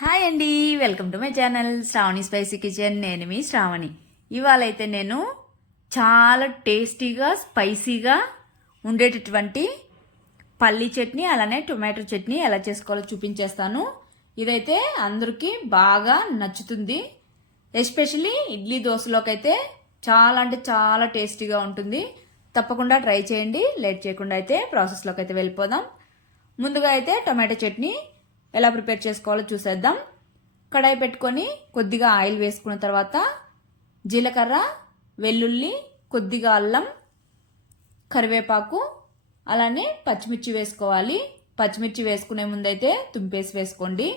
Hi అండి welcome to my channel Shravani spicy kitchen. నేను మీ శ్రావణి. ఇవాళ అయితే నేను చాలా టేస్టీగా స్పైసీగా ఉండేటటువంటి పల్లి చట్నీ అలానే టొమాటో చట్నీ ఎలా చేసుకోవాలో చూపించేస్తాను. ఇదైతే అందరికీ బాగా నచ్చుతుంది. ఎస్పెషలీ ఇడ్లీ దోశలోకి అయితే చాలా అంటే చాలా టేస్టీగా ఉంటుంది. తప్పకుండా ట్రై చేయండి. లేట్ చేయకుండా అయితే ప్రాసెస్లోకి అయితే వెళ్ళిపోదాం. ముందుగా అయితే టొమాటో చట్నీ ఎలా ప్రిపేర్ చేసుకోవాలో చూసేద్దాం. కడాయి పెట్టుకొని కొద్దిగా ఆయిల్ వేసుకున్న తర్వాత జీలకర్ర వెల్లుల్లి కొద్దిగా అల్లం కరివేపాకు అలానే పచ్చిమిర్చి వేసుకోవాలి. పచ్చిమిర్చి వేసుకునే ముందైతే తుంపేసి వేసుకోండి.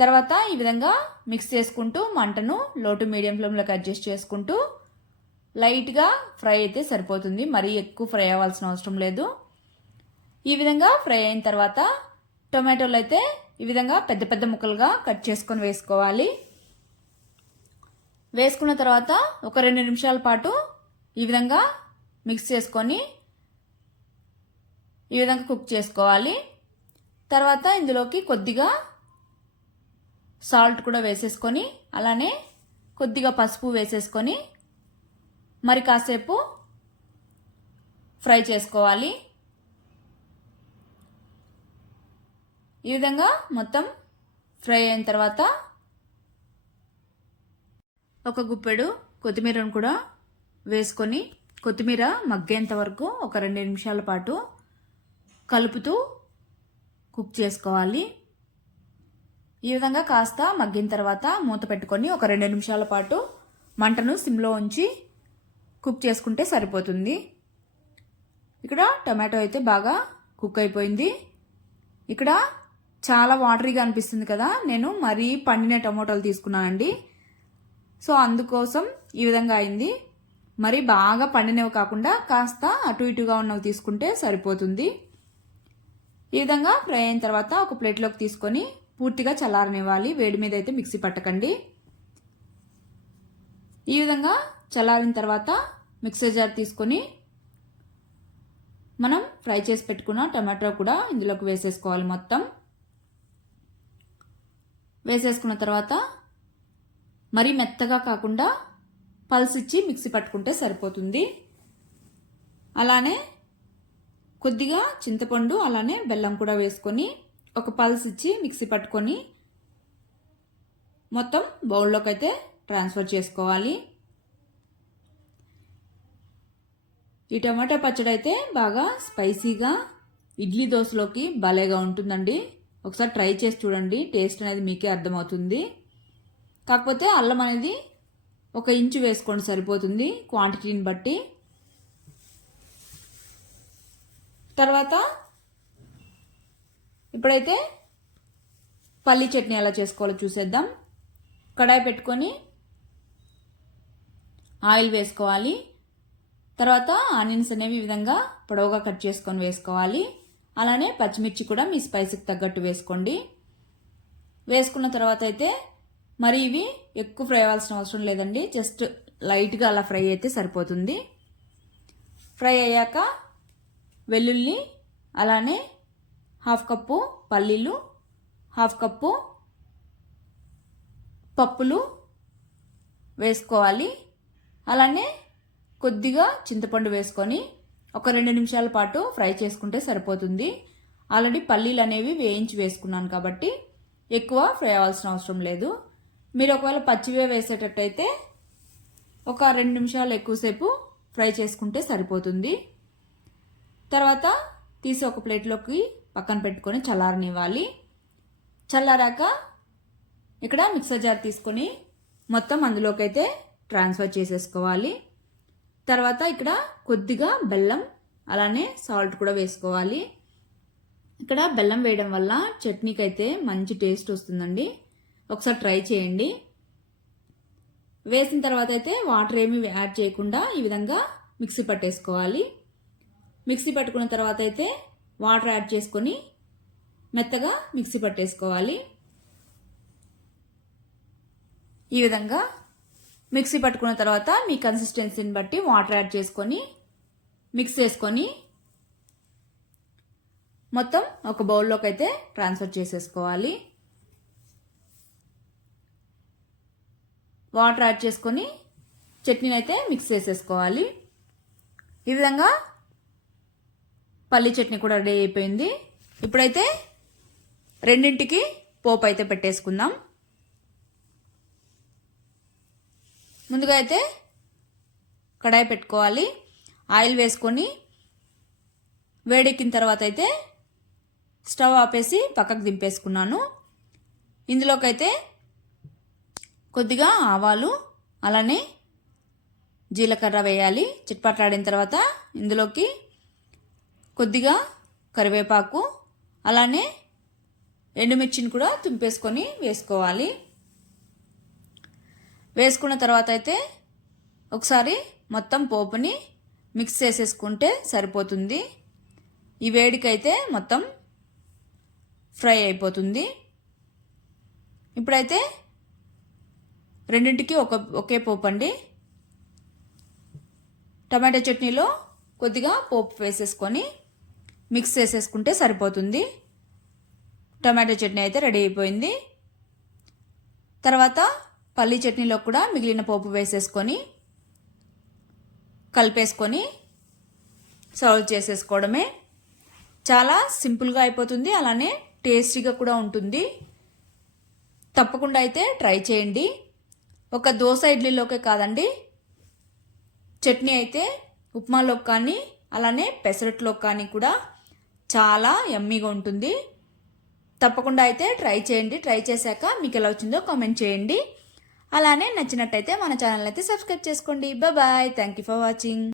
తర్వాత ఈ విధంగా మిక్స్ చేసుకుంటూ మంటను లోటు మీడియం ఫ్లేమ్లోకి అడ్జస్ట్ చేసుకుంటూ లైట్గా ఫ్రై అయితే సరిపోతుంది. మరీ ఎక్కువ ఫ్రై అవ్వాల్సిన అవసరం లేదు. ఈ విధంగా ఫ్రై అయిన తర్వాత టొమాటోలు అయితే ఈ విధంగా పెద్ద పెద్ద ముక్కలుగా కట్ చేసుకొని వేసుకోవాలి. వేసుకున్న తర్వాత ఒక రెండు నిమిషాల పాటు ఈ విధంగా మిక్స్ చేసుకొని ఈ విధంగా కుక్ చేసుకోవాలి. తర్వాత ఇందులోకి కొద్దిగా సాల్ట్ కూడా వేసేసుకొని అలానే కొద్దిగా పసుపు వేసేసుకొని మరి కాసేపు ఫ్రై చేసుకోవాలి. ఈ విధంగా మొత్తం ఫ్రై అయిన తర్వాత ఒక గుప్పెడు కొత్తిమీరను కూడా వేసుకొని కొత్తిమీర మగ్గేంత వరకు ఒక రెండు నిమిషాల పాటు కలుపుతూ కుక్ చేసుకోవాలి. ఈ విధంగా కాస్త మగ్గిన తర్వాత మూత పెట్టుకొని ఒక రెండు నిమిషాల పాటు మంటను సిమ్లో ఉంచి కుక్ చేసుకుంటే సరిపోతుంది. ఇక్కడ టమాటో అయితే బాగా కుక్ అయిపోయింది. ఇక్కడ చాలా వాటరీగా అనిపిస్తుంది కదా. నేను మరీ పండిన టమోటాలు తీసుకున్నానండి. సో అందుకోసం ఈ విధంగా అయింది. మరి బాగా పండినవి కాకుండా కాస్త అటు ఇటుగా ఉన్నవి తీసుకుంటే సరిపోతుంది. ఈ విధంగా ఫ్రై అయిన తర్వాత ఒక ప్లేట్లోకి తీసుకొని పూర్తిగా చల్లారనివ్వాలి. వేడి మీద అయితే మిక్సీ పట్టకండి. ఈ విధంగా చల్లారిన తర్వాత మిక్సర్ జార్ తీసుకొని మనం ఫ్రై చేసి పెట్టుకున్న టమాటో కూడా ఇందులోకి వేసేసుకోవాలి మొత్తం. వేసేసుకున్న తర్వాత మరీ మెత్తగా కాకుండా పల్స్ ఇచ్చి మిక్సీ పట్టుకుంటే సరిపోతుంది. అలానే కొద్దిగా చింతపండు అలానే బెల్లం కూడా వేసుకొని ఒక పల్స్ ఇచ్చి మిక్సీ పట్టుకొని మొత్తం బౌల్లోకి అయితే ట్రాన్స్ఫర్ చేసుకోవాలి. ఈ టమాటా పచ్చడి అయితే బాగా స్పైసీగా ఇడ్లీ దోశలోకి భలేగా ఉంటుందండి. ఒకసారి ట్రై చేసి చూడండి. టేస్ట్ అనేది మీకే అర్థమవుతుంది. కాకపోతే అల్లం అనేది ఒక ఇంచు వేసుకోండి సరిపోతుంది క్వాంటిటీని బట్టి. తర్వాత ఇప్పుడైతే పల్లీ చట్నీ ఎలా చేసుకోవాలో చూసేద్దాం. కడాయి పెట్టుకొని ఆయిల్ వేసుకోవాలి. తర్వాత ఆనియన్స్ అనేవి ఈ విధంగా పొడవుగా కట్ చేసుకొని వేసుకోవాలి. అలానే పచ్చిమిర్చి కూడా మీ స్పైసీకి తగ్గట్టు వేసుకోండి. వేసుకున్న తర్వాత అయితే మరి ఇవి ఎక్కువ ఫ్రై అవ్వాల్సిన అవసరం లేదండి. జస్ట్ లైట్గా అలా ఫ్రై అయితే సరిపోతుంది. ఫ్రై అయ్యాక వెల్లుల్లి అలానే హాఫ్ కప్పు పల్లీలు హాఫ్ కప్పు పప్పులు వేసుకోవాలి. అలానే కొద్దిగా చింతపండు వేసుకొని ఒక రెండు నిమిషాల పాటు ఫ్రై చేసుకుంటే సరిపోతుంది. ఆల్రెడీ పల్లీలు అనేవి వేయించి వేసుకున్నాను కాబట్టి ఎక్కువ ఫ్రై అవ్వాల్సిన అవసరం లేదు. మీరు ఒకవేళ పచ్చివే వేసేటట్టయితే ఒక రెండు నిమిషాలు ఎక్కువసేపు ఫ్రై చేసుకుంటే సరిపోతుంది. తర్వాత తీసి ఒక ప్లేట్లోకి పక్కన పెట్టుకొని చల్లారనివ్వాలి. చల్లారాక ఇక్కడ మిక్సర్ జార్ తీసుకొని మొత్తం అందులోకి అయితే ట్రాన్స్ఫర్ చేసేసుకోవాలి. తర్వాత ఇక్కడ కొద్దిగా బెల్లం అలానే సాల్ట్ కూడా వేసుకోవాలి. ఇక్కడ బెల్లం వేయడం వల్ల చట్నీకి అయితే మంచి టేస్ట్ వస్తుందండి. ఒకసారి ట్రై చేయండి. వేసిన తర్వాత అయితే వాటర్ ఏమి యాడ్ చేయకుండా ఈ విధంగా మిక్సీ పట్టేసుకోవాలి. మిక్సీ పట్టుకున్న తర్వాత అయితే వాటర్ యాడ్ చేసుకొని మెత్తగా మిక్సీ పట్టేసుకోవాలి. ఈ విధంగా మిక్సీ పట్టుకున్న తర్వాత మీ కన్సిస్టెన్సీని బట్టి వాటర్ యాడ్ చేసుకొని మిక్స్ చేసుకొని మొత్తం ఒక బౌల్లోకి అయితే ట్రాన్స్ఫర్ చేసేసుకోవాలి. వాటర్ యాడ్ చేసుకొని చట్నీని అయితే మిక్స్ చేసేసుకోవాలి. ఈ విధంగా పల్లి చట్నీ కూడా రెడీ అయిపోయింది. ఇప్పుడైతే రెండింటికి పోపు అయితే పెట్టేసుకుందాం. ముందుగా అయితే కడాయి పెట్టుకోవాలి. ఆయిల్ వేసుకొని వేడెక్కిన తర్వాత అయితే స్టవ్ ఆపేసి పక్కకు దింపేసుకున్నాను. ఇందులోకైతే కొద్దిగా ఆవాలు అలానే జీలకర్ర వేయాలి. చిట్పట్లాడిన తర్వాత ఇందులోకి కొద్దిగా కరివేపాకు అలానే ఎండుమిర్చిని కూడా తుంపేసుకొని వేసుకోవాలి. వేసుకున్న తర్వాత అయితే ఒకసారి మొత్తం పోపుని మిక్స్ చేసేసుకుంటే సరిపోతుంది. ఈ వేడికైతే మొత్తం ఫ్రై అయిపోతుంది. ఇప్పుడైతే రెండింటికి ఒక ఒకే పోపు అండి టమాటా చట్నీలో కొద్దిగా పోపు వేసేసుకొని మిక్స్ చేసేసుకుంటే సరిపోతుంది. టమాటో చట్నీ అయితే రెడీ అయిపోయింది. తర్వాత పల్లీ చట్నీలో కూడా మిగిలిన పోపు వేసేసుకొని కలిపేసుకొని సర్వ్ చేసేసుకోవడమే. చాలా సింపుల్గా అయిపోతుంది అలానే టేస్టీగా కూడా ఉంటుంది. తప్పకుండా అయితే ట్రై చేయండి. ఒక దోశ ఇడ్లీలోకే కాదండి చట్నీ అయితే ఉప్మాలో కానీ అలానే పెసరట్లో కానీ కూడా చాలా ఎమ్మీగా ఉంటుంది. తప్పకుండా అయితే ట్రై చేయండి. ట్రై చేశాక మీకు ఎలా వచ్చిందో కామెంట్ చేయండి. అలానే నచ్చినట్టయితే మన ఛానల్ అయితే సబ్స్క్రైబ్ చేసుకోండి. Bye thank you for watching